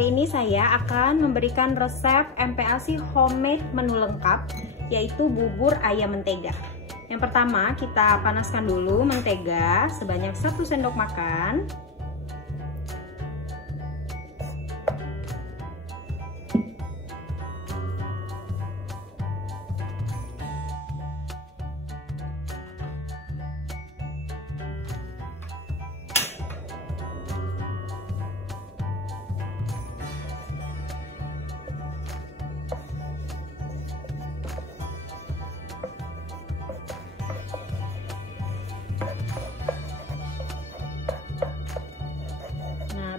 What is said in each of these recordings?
kali ini saya akan memberikan resep MPASI homemade menu lengkap, yaitu bubur ayam mentega. Yang pertama, kita panaskan dulu mentega sebanyak 1 sendok makan.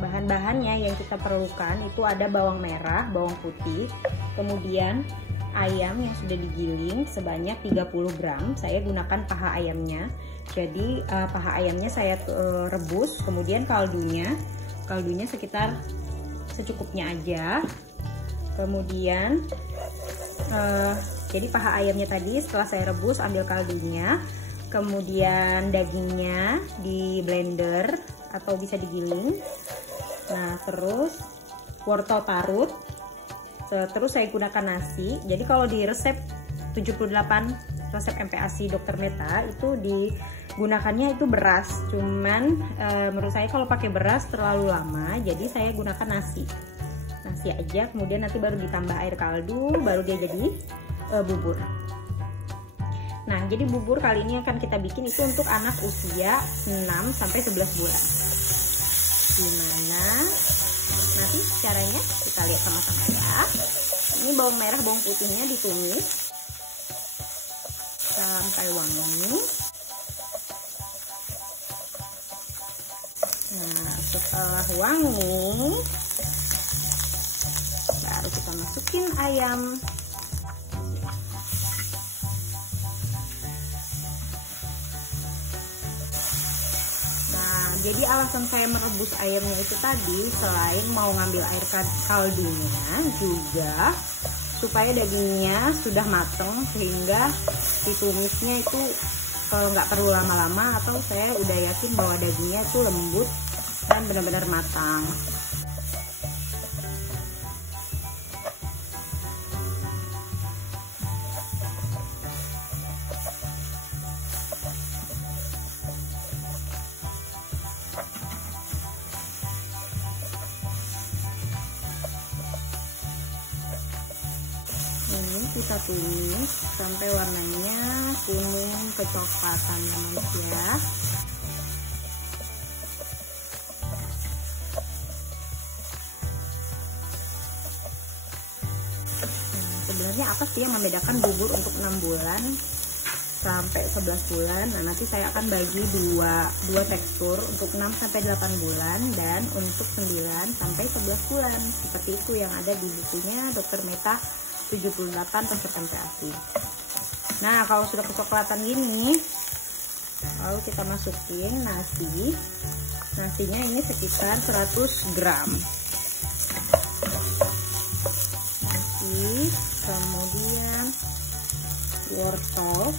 Bahan-bahannya yang kita perlukan itu ada bawang merah, bawang putih, kemudian ayam yang sudah digiling sebanyak 30 gram. Saya gunakan paha ayamnya. Jadi paha ayamnya saya rebus, kemudian kaldunya sekitar secukupnya aja. Kemudian jadi paha ayamnya tadi setelah saya rebus, ambil kaldunya, kemudian dagingnya di blender atau bisa digiling. Nah, terus wortel parut, terus saya gunakan nasi. Jadi kalau di resep 78 resep MPASI Dr. Meta itu digunakannya itu beras. Cuman menurut saya kalau pakai beras terlalu lama, jadi saya gunakan nasi aja. Kemudian nanti baru ditambah air kaldu, baru dia jadi bubur. Nah, jadi bubur kali ini akan kita bikin itu untuk anak usia 6 sampai 11 bulan. Gimana nanti caranya kita lihat sama-sama ya. Ini bawang merah, bawang putihnya ditumis sampai wangi. Nah, setelah wangi baru kita masukin ayam. Jadi alasan saya merebus ayamnya itu tadi, selain mau ngambil air kaldunya, juga supaya dagingnya sudah mateng sehingga ditumisnya itu nggak perlu lama-lama, atau saya udah yakin bahwa dagingnya itu lembut dan benar-benar matang. Ini kita tumis sampai warnanya kuning kecoklatan ya. Sebenarnya apa sih yang membedakan bubur untuk 6 bulan sampai 11 bulan? Nah, nanti saya akan bagi dua tekstur untuk 6 sampai 8 bulan dan untuk 9 sampai 11 bulan. Seperti itu yang ada di bukunya Dr. Meta 78 resep MPASI. Nah, kalau sudah kecoklatan gini, lalu kita masukin nasi. Nasinya ini sekitar 100 gram. Nasi, kemudian wortel,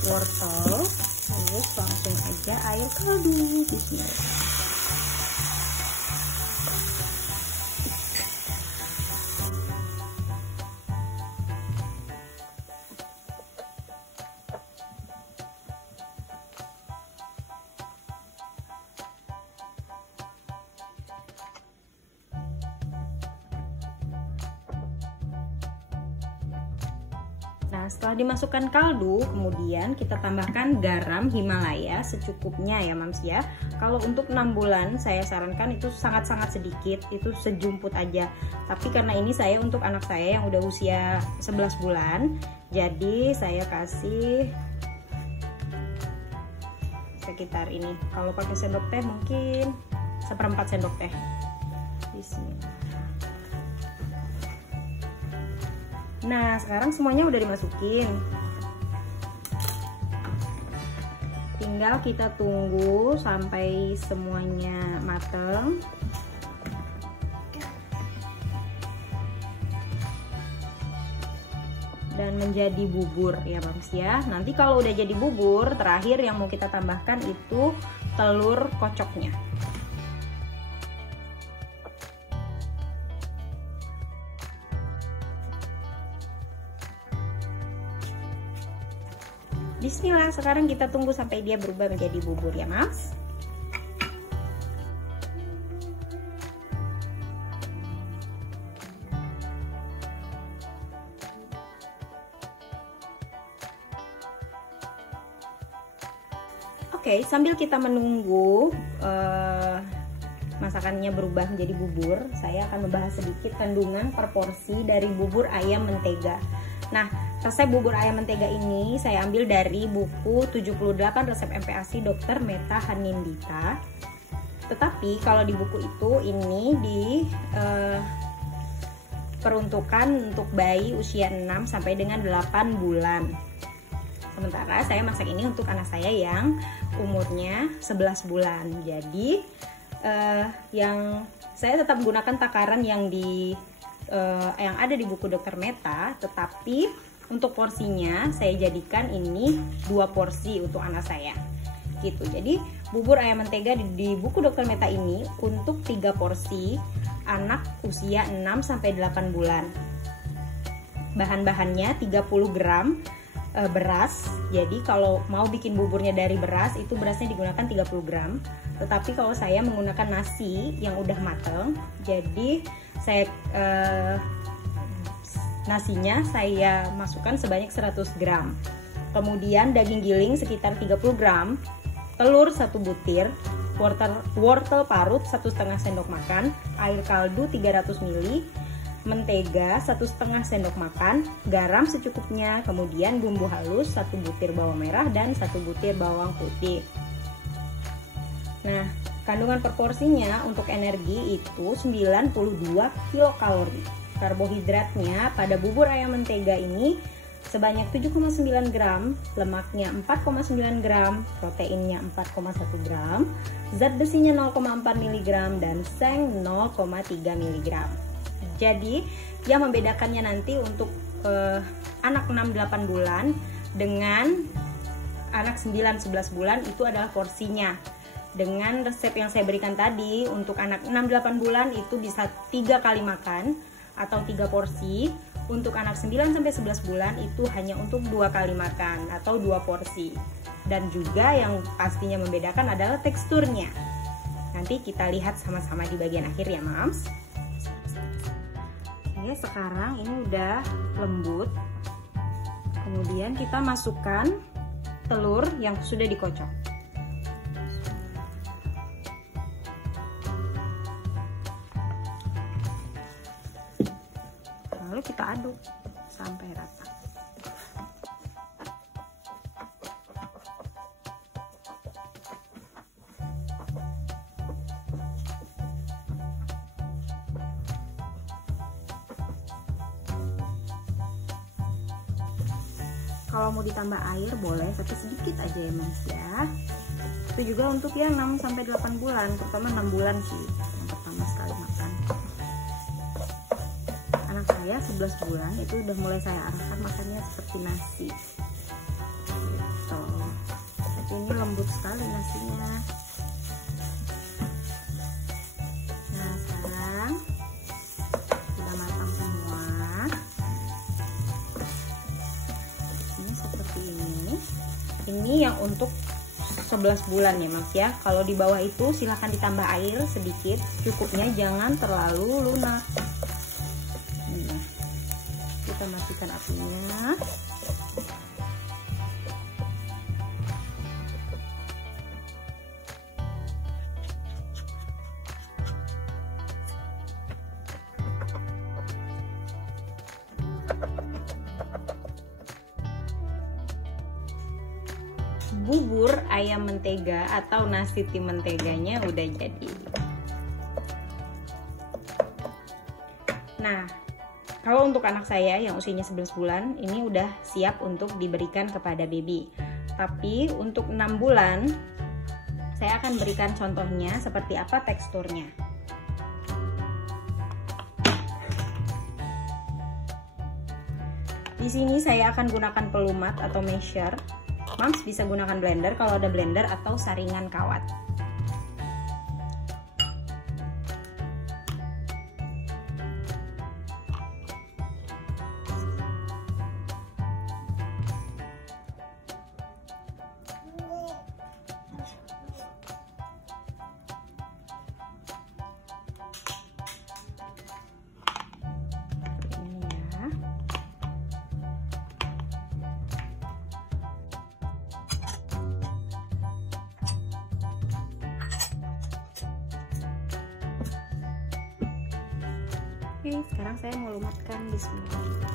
terus langsung aja air kaldu. Bismillah. Nah, setelah dimasukkan kaldu, kemudian kita tambahkan garam Himalaya secukupnya ya Mams ya. Kalau untuk 6 bulan saya sarankan itu sangat-sangat sedikit, itu sejumput aja. Tapi karena ini saya untuk anak saya yang udah usia 11 bulan, jadi saya kasih sekitar ini. Kalau pakai sendok teh mungkin 1/4 sendok teh. Bismillah. Nah, sekarang semuanya udah dimasukin. Tinggal kita tunggu sampai semuanya mateng. Dan menjadi bubur ya Mams ya. Nanti kalau udah jadi bubur, terakhir yang mau kita tambahkan itu telur kocoknya. Bismillah, sekarang kita tunggu sampai dia berubah menjadi bubur ya, Mas. Oke, sambil kita menunggu masakannya berubah menjadi bubur, saya akan membahas sedikit kandungan per porsi dari bubur ayam mentega. Nah, resep bubur ayam mentega ini saya ambil dari buku 78 resep MPASI Dr. Meta Hanindita. Tetapi kalau di buku itu ini peruntukan untuk bayi usia 6 sampai dengan 8 bulan. Sementara saya masak ini untuk anak saya yang umurnya 11 bulan. Jadi yang saya tetap menggunakan takaran yang ada di buku Dokter Meta, tetapi untuk porsinya saya jadikan ini 2 porsi untuk anak saya. Gitu. Jadi bubur ayam mentega di buku Dokter Meta ini untuk 3 porsi anak usia 6 sampai 8 bulan. Bahan-bahannya 30 gram beras. Jadi kalau mau bikin buburnya dari beras, itu berasnya digunakan 30 gram. Tetapi kalau saya menggunakan nasi yang udah mateng, jadi saya nasinya saya masukkan sebanyak 100 gram. Kemudian daging giling sekitar 30 gram, telur 1 butir, wortel parut 1,5 sendok makan, air kaldu 300 ml, mentega 1,5 sendok makan, garam secukupnya, kemudian bumbu halus 1 butir bawang merah dan 1 butir bawang putih. Nah, kandungan per porsinya untuk energi itu 92 kilokalori. Karbohidratnya pada bubur ayam mentega ini sebanyak 7,9 gram, lemaknya 4,9 gram, proteinnya 4,1 gram, zat besinya 0,4 mg dan seng 0,3 mg. Jadi yang membedakannya nanti untuk anak 6-8 bulan dengan anak 9-11 bulan itu adalah porsinya. Dengan resep yang saya berikan tadi, untuk anak 6-8 bulan itu bisa 3 kali makan atau 3 porsi. Untuk anak 9-11 bulan itu hanya untuk 2 kali makan atau 2 porsi. Dan juga yang pastinya membedakan adalah teksturnya. Nanti kita lihat sama-sama di bagian akhir ya, Mams. Oke, sekarang ini udah lembut. Kemudian kita masukkan telur yang sudah dikocok. Lalu kita aduk sampai rata. Kalau mau ditambah air boleh, tapi sedikit aja ya, Mas ya. Itu juga untuk yang 6-8 bulan, terutama 6 bulan sih yang pertama sekali makan. Anak saya 11 bulan itu udah mulai saya arahkan makannya seperti nasi gitu. Tapi ini lembut sekali nasinya. Nah, sekarang sudah matang semua. Ini seperti ini. Ini yang untuk 11 bulan ya, Mas ya. Kalau di bawah itu silahkan ditambah air sedikit, cukupnya, jangan terlalu lunak. Kita matikan apinya. Bubur ayam mentega atau nasi tim menteganya udah jadi. Nah, kalau untuk anak saya yang usianya 11 bulan, ini udah siap untuk diberikan kepada baby. Tapi untuk 6 bulan, saya akan berikan contohnya seperti apa teksturnya. Di sini saya akan gunakan pelumat atau masher. Mams bisa gunakan blender kalau ada blender atau saringan kawat. Oke, sekarang saya mau lumatkan. Bismillah.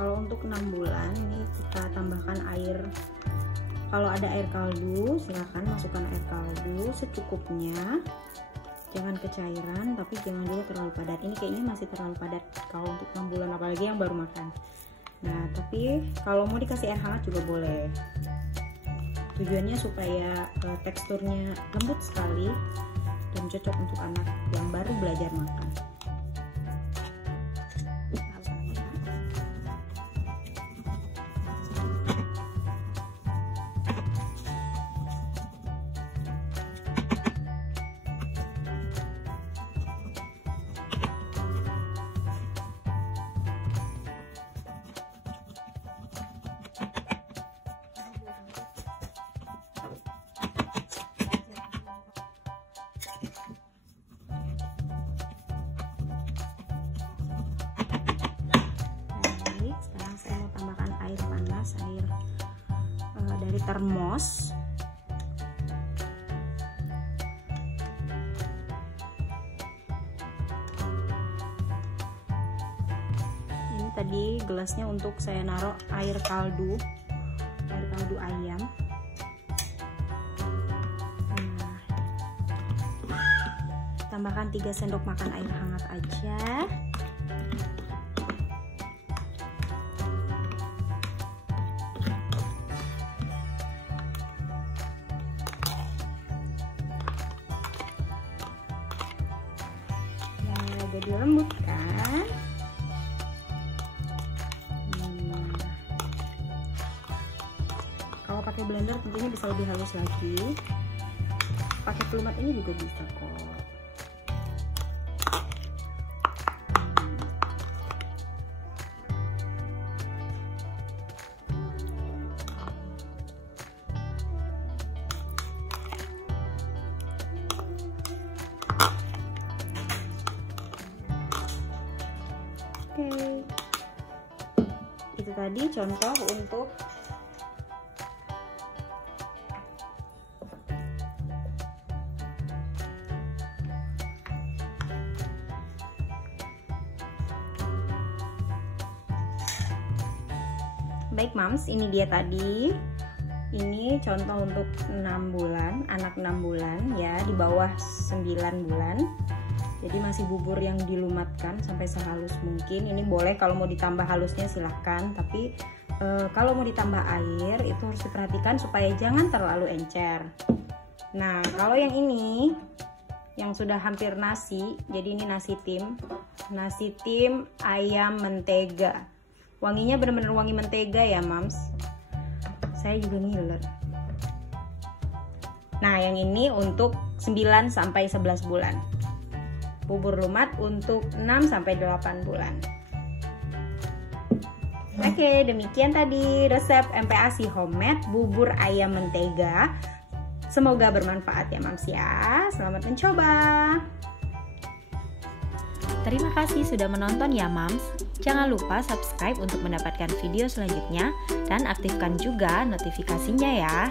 Kalau untuk 6 bulan ini kita tambahkan air. Kalau ada air kaldu, silahkan masukkan air kaldu secukupnya. Jangan kecairan, tapi jangan juga terlalu padat. Ini kayaknya masih terlalu padat kalau untuk 6 bulan, apalagi yang baru makan. Nah, tapi kalau mau dikasih air hangat juga boleh. Tujuannya supaya teksturnya lembut sekali dan cocok untuk anak yang baru belajar makan. Air dari termos. Ini tadi gelasnya untuk saya naruh air kaldu ayam. Tambahkan 3 sendok makan air hangat aja. Jadi lembut kan? Kalau pakai blender tentunya bisa lebih halus lagi. Pakai pelumat ini juga bisa kok. Oke, itu tadi contoh untuk baik moms, ini dia tadi. Ini contoh untuk 6 bulan, anak 6 bulan ya, di bawah 9 bulan. Jadi masih bubur yang dilumatkan sampai sehalus mungkin. Ini boleh kalau mau ditambah halusnya silahkan, tapi kalau mau ditambah air itu harus diperhatikan supaya jangan terlalu encer. Nah, kalau yang ini yang sudah hampir nasi, jadi ini nasi tim ayam mentega. Wanginya bener-bener wangi mentega ya mams. Saya juga ngiler. Nah, yang ini untuk 9 sampai 11 bulan. Bubur lumat untuk 6 sampai 8 bulan. Oke, demikian tadi resep MPASI homemade bubur ayam mentega. Semoga bermanfaat ya mams ya. Selamat mencoba. Terima kasih sudah menonton ya mams. Jangan lupa subscribe untuk mendapatkan video selanjutnya dan aktifkan juga notifikasinya ya.